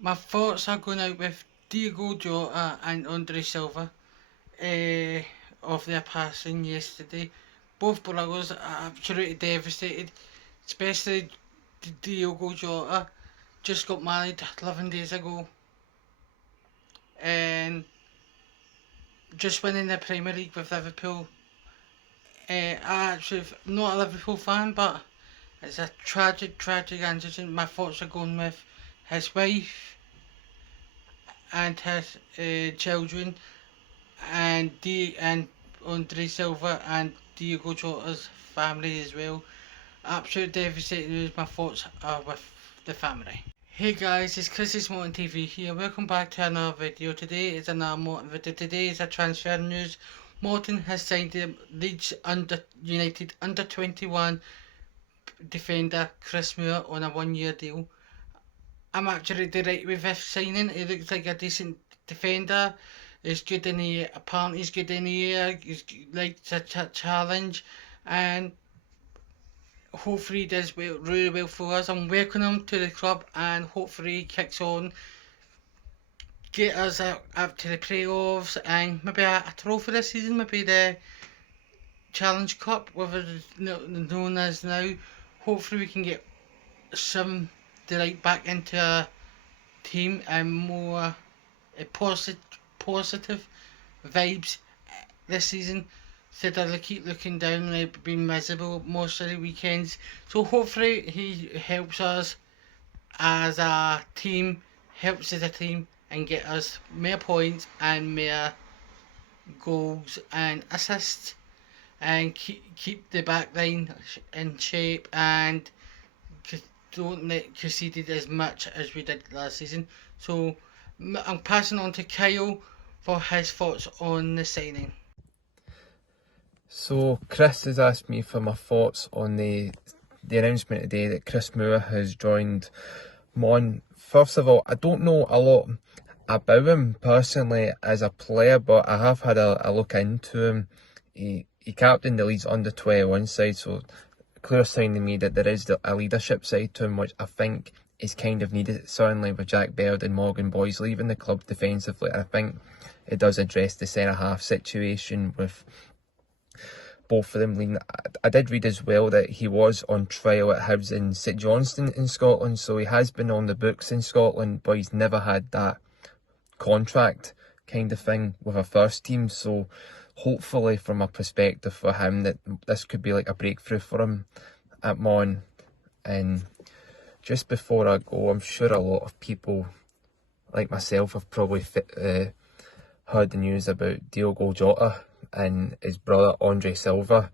My thoughts are going out with Diego Jota and Andre Silva of their passing yesterday. Both brothers are absolutely devastated, especially Diego Jota. Just got married 11 days ago and just winning the Premier League with Liverpool. I actually not a Liverpool fan, but it's a tragic incident. My thoughts are going with his wife and his children, and Andre Silva and Diego Jota's family as well. Absolute devastating news. My thoughts are with the family. Hey guys, it's Chris's Morton TV here. Welcome back to another video. Today is another Morton video. Today is a transfer news. Morton has signed the Leeds United under 21 defender Chris Moore on a 1 year deal. I'm actually delighted with this signing. He looks like a decent defender. He's good in the air. Apparently he's good in the air. He's likes a challenge, and hopefully he does really well for us. I'm welcoming him to the club, and hopefully he kicks on, get us up to the playoffs, and maybe a trophy this season. Maybe the Challenge Cup, whatever it's known as now. Hopefully we can get some delight back into a team and more positive vibes this season, instead of keep looking down and being miserable most of the weekends. So hopefully he helps us as a team, and get us more points and more goals and assists, and keep the back line in shape, and don't let conceded as much as we did last season. So I'm passing on to Kyle for his thoughts on the signing. So Chris has asked me for my thoughts on the announcement today that Chris Moore has joined Mon. First of all, I don't know a lot about him personally as a player, but I have had a look into him. He captained the Leeds under 21 side, so clear sign to me that there is a leadership side to him, which I think is kind of needed, certainly with Jack Baird and Morgan Boys leaving the club defensively. I think it does address the centre-half situation with both of them leaving. I did read as well that he was on trial at Hibs in St Johnstone in Scotland, so he has been on the books in Scotland, but he's never had that contract kind of thing with a first team. So hopefully from a perspective for him that this could be like a breakthrough for him at Mon. And just before I go, I'm sure a lot of people like myself have probably heard the news about Diogo Jota and his brother Andre Silva.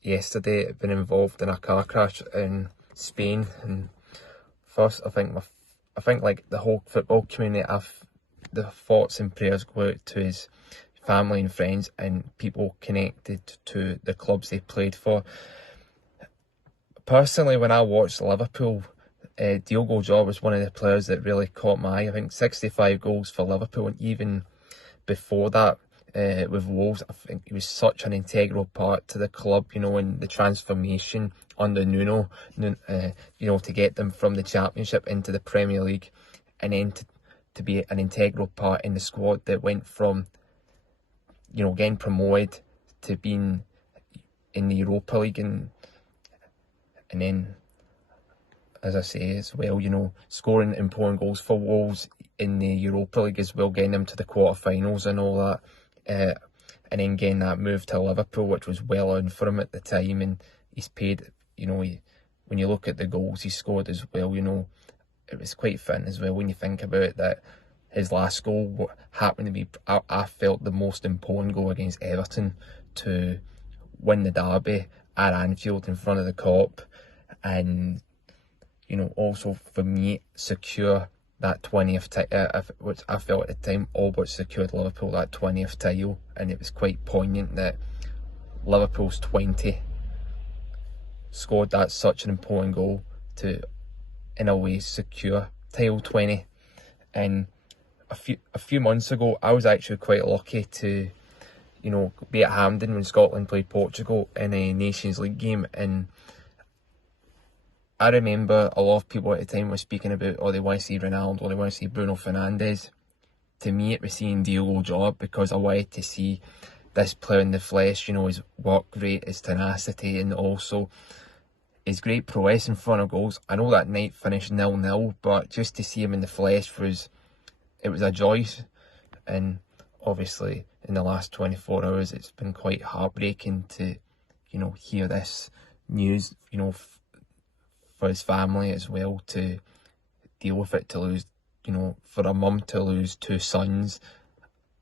Yesterday had been involved in a car crash in Spain, and first I think like the whole football community, the thoughts and prayers go out to his family and friends and people connected to the clubs they played for. Personally, when I watched Liverpool, Diogo Jota was one of the players that really caught my eye. I think 65 goals for Liverpool, and even before that with Wolves, I think he was such an integral part to the club, and the transformation under Nuno, to get them from the Championship into the Premier League, and then to be an integral part in the squad that went from getting promoted to being in the Europa League, and then, as I say as well, scoring important goals for Wolves in the Europa League as well, getting them to the quarterfinals and all that, and then getting that move to Liverpool, which was well earned for him at the time, and he's paid. When you look at the goals he scored as well, it was quite fitting as well when you think about it that his last goal happened to be, I felt, the most important goal against Everton to win the derby at Anfield in front of the Kop, and also for me secure that 20th title, which I felt at the time all but secured Liverpool that 20th title. And it was quite poignant that Liverpool's 20 scored that such an important goal to, in a way, secure title 20. And a few months ago, I was actually quite lucky to be at Hampden when Scotland played Portugal in a Nations League game, and I remember a lot of people at the time were speaking about, oh, they want to see Ronaldo, they want to see Bruno Fernandes. To me, it was seeing Diogo Jota, because I wanted to see this player in the flesh, you know, his work rate, his tenacity, and also his great prowess in front of goals. I know that night finished 0-0, but just to see him in the flesh was a joy. And obviously, in the last 24 hours, it's been quite heartbreaking to, you know, hear this news, you know, for his family as well, to deal with it, to lose, you know, for a mum to lose 2 sons,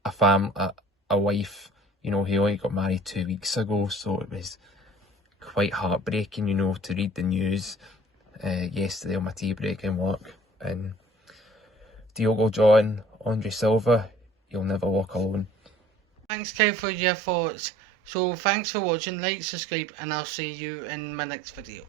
a wife, you know, he only got married 2 weeks ago, so it was quite heartbreaking, you know, to read the news yesterday on my tea break in work. And Diogo Jota and Andre Silva, you'll never walk alone. Thanks, Kev, for your thoughts. So thanks for watching, like, subscribe, and I'll see you in my next video.